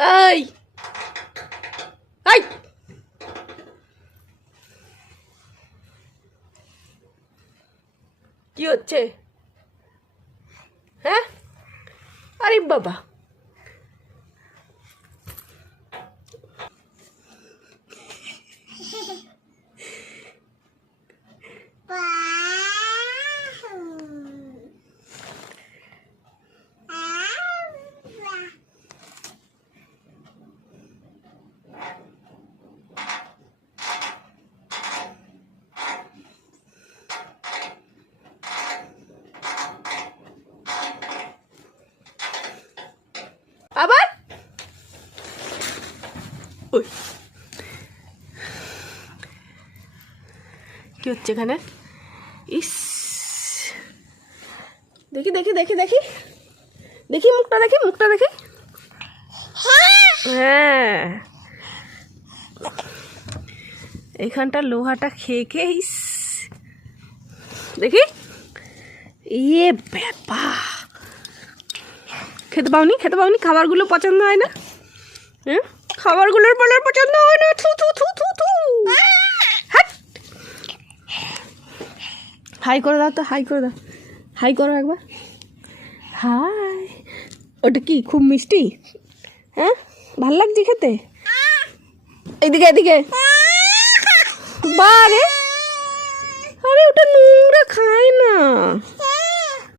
এই এই কি হচ্ছে? হ্যাঁ, আরে বাবা, আবার ওই কি হচ্ছে এখানে? ইস, দেখি দেখি দেখি দেখি দেখি মুখটা দেখি, মুখটা দেখি। হ্যাঁ, এইখানটা লোহাটা খেয়ে খেয়ে ইস, দেখি। ইয়ে বাবা, খেতে পাওনি, খেতে পাওনি? খাবারগুলো পছন্দ হয় না? হ্যাঁ, খাবারগুলোর বলার পছন্দ হয় না। থু থু থু থু থু। হাই করে দাও তো, হাই করে দাও, হাই করো একবার, হাই। ওটা কি খুব মিষ্টি? হ্যাঁ, ভাল লাগছে খেতে? এদিকে এদিকে, বারে, আরে ওটা নোংরা, খায় না।